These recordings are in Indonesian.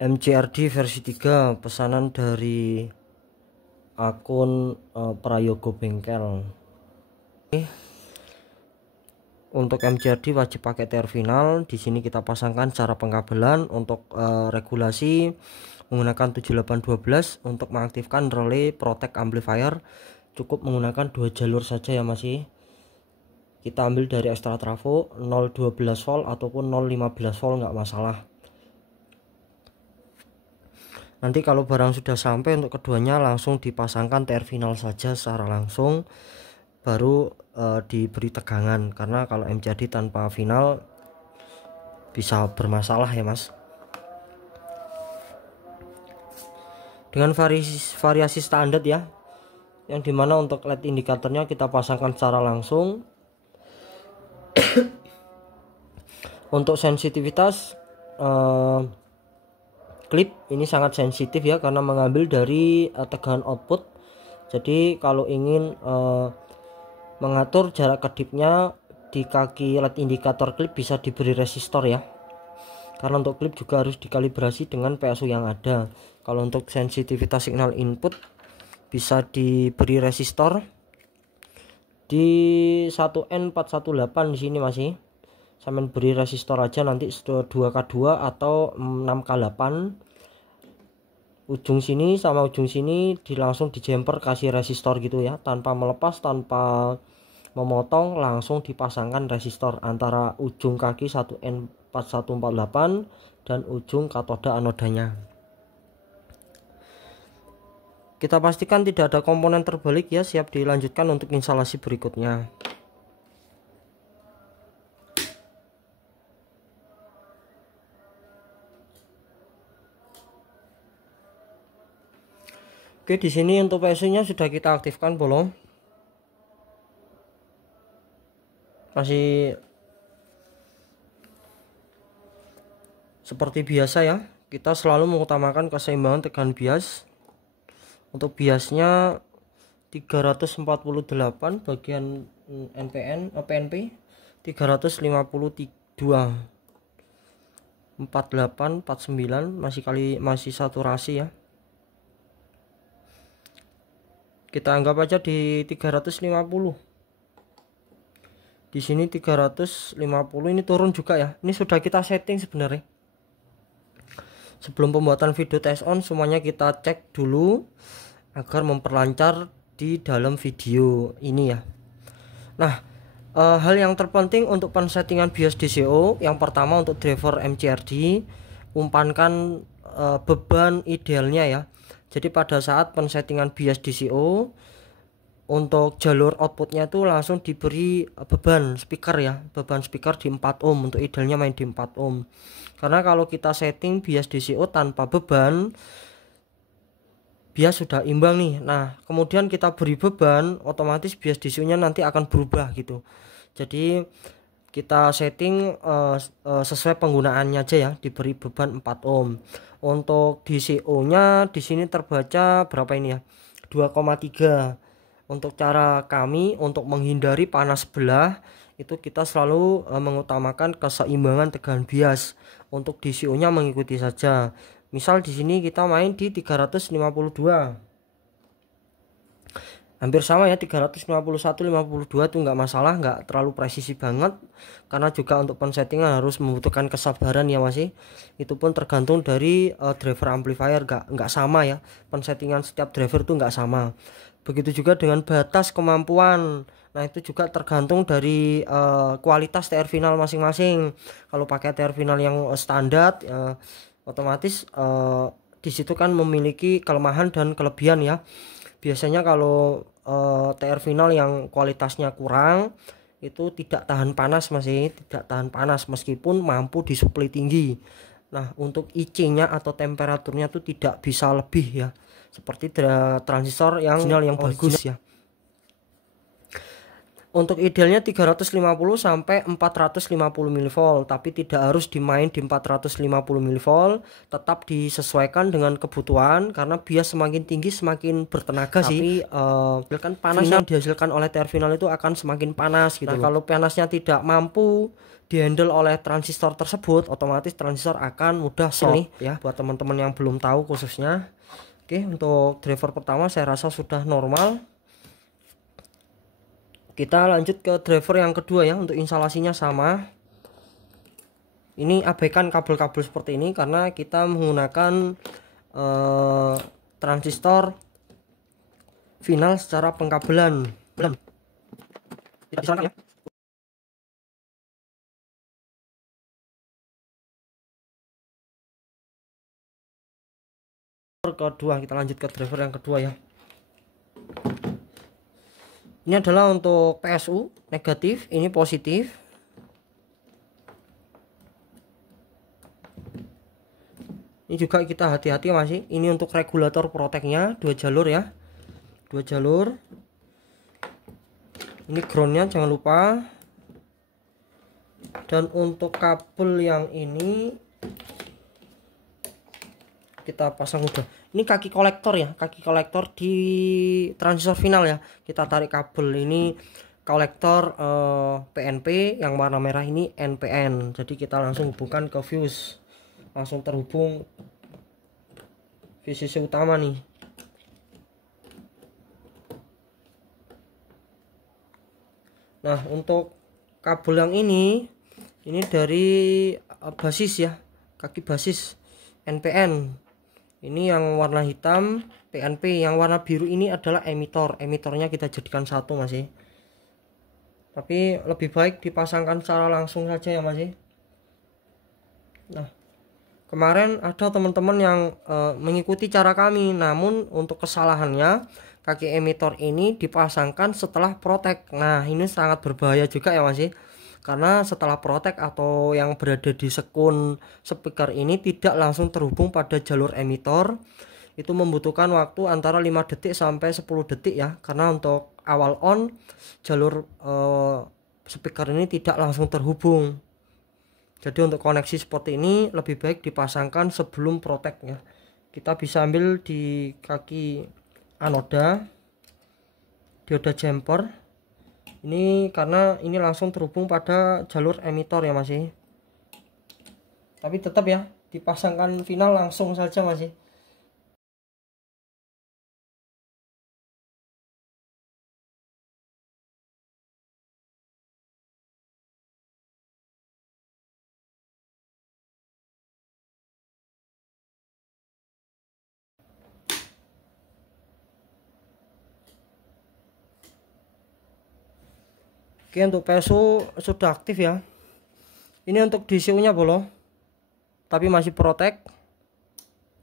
MCRD versi 3 pesanan dari akun Prayogo Bengkel. Untuk MCRD wajib pakai terminal. Di sini kita pasangkan cara pengkabelan. Untuk regulasi menggunakan 7812. Untuk mengaktifkan relay protect amplifier cukup menggunakan 2 jalur saja ya masih. Kita ambil dari ekstra trafo 012 volt ataupun 015 volt nggak masalah. Nanti kalau barang sudah sampai untuk keduanya langsung dipasangkan terminal saja secara langsung, baru diberi tegangan, karena kalau MCRD tanpa final bisa bermasalah ya mas. Dengan variasi standar ya, yang dimana untuk LED indikatornya kita pasangkan secara langsung. Untuk sensitivitas klip ini sangat sensitif ya, karena mengambil dari tegangan output. Jadi kalau ingin mengatur jarak kedipnya di kaki LED indikator klip bisa diberi resistor ya, karena untuk klip juga harus dikalibrasi dengan PSU yang ada. Kalau untuk sensitivitas signal input bisa diberi resistor di 1N418 di sini masih. Sampai beri resistor aja nanti 2K2 atau 6K8. Ujung sini sama ujung sini langsung dijemper kasih resistor gitu ya, tanpa melepas, tanpa memotong, langsung dipasangkan resistor antara ujung kaki 1N4148 dan ujung katoda anodanya. Kita pastikan tidak ada komponen terbalik ya, siap dilanjutkan untuk instalasi berikutnya. Oke, di sini untuk PSU-nya sudah kita aktifkan belum? Masih seperti biasa ya, kita selalu mengutamakan keseimbangan tegangan bias. Untuk biasnya 348 bagian PNP 352 48 49 masih saturasi ya. Kita anggap aja di 350. Di sini 350, ini turun juga ya. Ini sudah kita setting sebenarnya. Sebelum pembuatan video test on semuanya kita cek dulu agar memperlancar di dalam video ini ya. Nah, hal yang terpenting untuk pensettingan bias DCO, yang pertama untuk driver MCRD, umpankan beban idealnya ya. Jadi pada saat pensettingan bias DCO, untuk jalur outputnya itu langsung diberi beban speaker ya, beban speaker di 4 ohm, untuk idealnya main di 4 ohm. Karena kalau kita setting bias DCO tanpa beban, bias sudah imbang nih. Nah kemudian kita beri beban, otomatis bias DCO nya nanti akan berubah gitu. Jadi kita setting sesuai penggunaannya aja ya, diberi beban 4 ohm. Untuk DCO nya di sini terbaca berapa ini ya, 2,3. Untuk cara kami untuk menghindari panas sebelah itu kita selalu mengutamakan keseimbangan tegangan bias. Untuk DCO nya mengikuti saja. Misal di sini kita main di 352. Hampir sama ya, 351 52 tuh nggak masalah, nggak terlalu presisi banget, karena juga untuk pensettingan harus membutuhkan kesabaran ya masih. Itu pun tergantung dari driver amplifier, nggak sama ya, pensettingan setiap driver tuh nggak sama. Begitu juga dengan batas kemampuan. Nah itu juga tergantung dari kualitas TR final masing-masing. Kalau pakai TR final yang standar otomatis di situ kan memiliki kelemahan dan kelebihan ya. Biasanya kalau TR final yang kualitasnya kurang itu tidak tahan panas, masih tidak tahan panas meskipun mampu disuplai tinggi. Nah untuk IC-nya atau temperaturnya itu tidak bisa lebih ya, seperti transistor yang bagus ya. Untuk idealnya 350 sampai 450 mV, tapi tidak harus dimain di 450 mV, tetap disesuaikan dengan kebutuhan karena bias semakin tinggi semakin bertenaga sih. Tapi kan panas yang dihasilkan oleh terminal itu akan semakin panas gitu. Nah, kalau panasnya tidak mampu dihandle oleh transistor tersebut, otomatis transistor akan mudah short ya. Buat teman-teman yang belum tahu khususnya. Oke, untuk driver pertama saya rasa sudah normal. Kita lanjut ke driver yang kedua ya. Untuk instalasinya sama. Ini abaikan kabel-kabel seperti ini karena kita menggunakan transistor final secara pengkabelan. Tidak disarankan ya. Kedua, kita lanjut ke driver yang kedua ya. Ini adalah untuk PSU negatif, ini positif. Ini juga kita hati-hati masih. Ini untuk regulator proteknya 2 jalur ya. 2 jalur. Ini groundnya jangan lupa. Dan untuk kabel yang ini kita pasang udah. Ini kaki kolektor ya, kaki kolektor di transistor final ya. Kita tarik kabel ini kolektor PNP, yang warna merah ini NPN. Jadi kita langsung hubungkan ke fuse, langsung terhubung VCC utama nih. Nah, untuk kabel yang ini dari basis ya, kaki basis NPN. Ini yang warna hitam PNP, yang warna biru ini adalah emitor. Emitornya kita jadikan satu masih. Tapi lebih baik dipasangkan secara langsung saja ya masih. Nah, kemarin ada teman-teman yang mengikuti cara kami, namun untuk kesalahannya kaki emitor ini dipasangkan setelah protek. Nah, ini sangat berbahaya juga ya masih. Karena setelah protek atau yang berada di sekun speaker ini tidak langsung terhubung pada jalur emitor, itu membutuhkan waktu antara 5 detik sampai 10 detik ya. Karena untuk awal on jalur speaker ini tidak langsung terhubung. Jadi untuk koneksi seperti ini lebih baik dipasangkan sebelum protek ya. Kita bisa ambil di kaki anoda, dioda jumper. Ini karena ini langsung terhubung pada jalur emitor ya masih. Tapi tetap ya dipasangkan final langsung saja masih. Oke, untuk PSU sudah aktif ya. Ini untuk DCU nya bolong, tapi masih protek.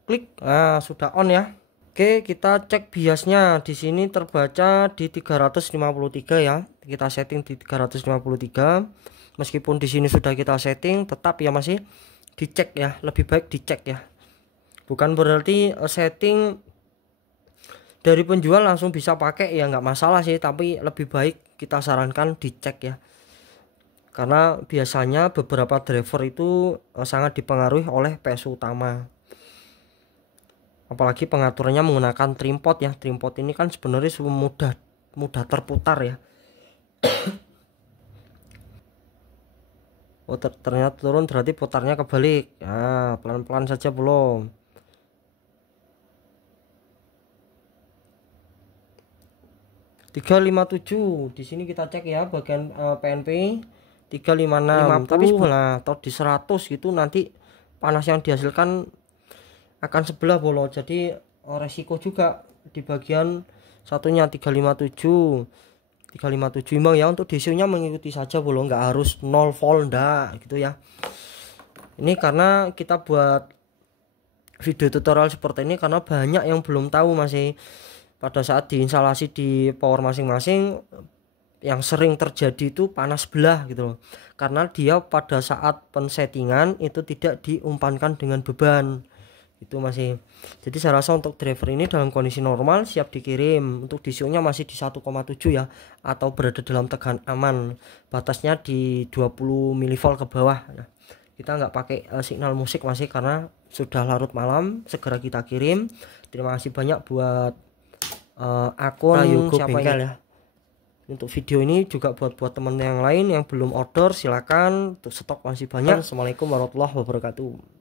Klik, nah sudah on ya. Oke, kita cek biasnya. Di sini terbaca di 353 ya. Kita setting di 353. Meskipun di sini sudah kita setting, tetap ya masih dicek ya. Lebih baik dicek ya. Bukan berarti setting dari penjual langsung bisa pakai ya, nggak masalah sih, tapi lebih baik kita sarankan dicek ya, karena biasanya beberapa driver itu sangat dipengaruhi oleh PSU utama, apalagi pengaturannya menggunakan trimpot ya. Trimpot ini kan sebenarnya mudah terputar ya. Oh, ternyata turun, berarti putarnya kebalik. Nah, pelan-pelan saja belum. Tiga lima tujuh di sini kita cek ya bagian PNP 356, tapi sebelah atau di 100 gitu nanti panas yang dihasilkan akan sebelah bolong, jadi resiko juga di bagian satunya 357 emang ya. Untuk DCU nya mengikuti saja bolong, nggak harus 0 volt ndak gitu ya. Ini karena kita buat video tutorial seperti ini karena banyak yang belum tahu masih. Pada saat diinstalasi di power masing-masing, yang sering terjadi itu panas belah gitu loh, karena dia pada saat pensettingan itu tidak diumpankan dengan beban. itu masih. Jadi saya rasa untuk driver ini dalam kondisi normal siap dikirim. Untuk DCO nya masih di 1,7 ya, atau berada dalam tegangan aman, batasnya di 20 mV ke bawah. Nah, kita nggak pakai signal musik masih karena sudah larut malam. Segera kita kirim. Terima kasih banyak buat akun Prayogo siapa Bengkel ini ya. Untuk video ini juga buat teman yang lain yang belum order, silakan, untuk stok masih banyak. Assalamualaikum warahmatullahi wabarakatuh.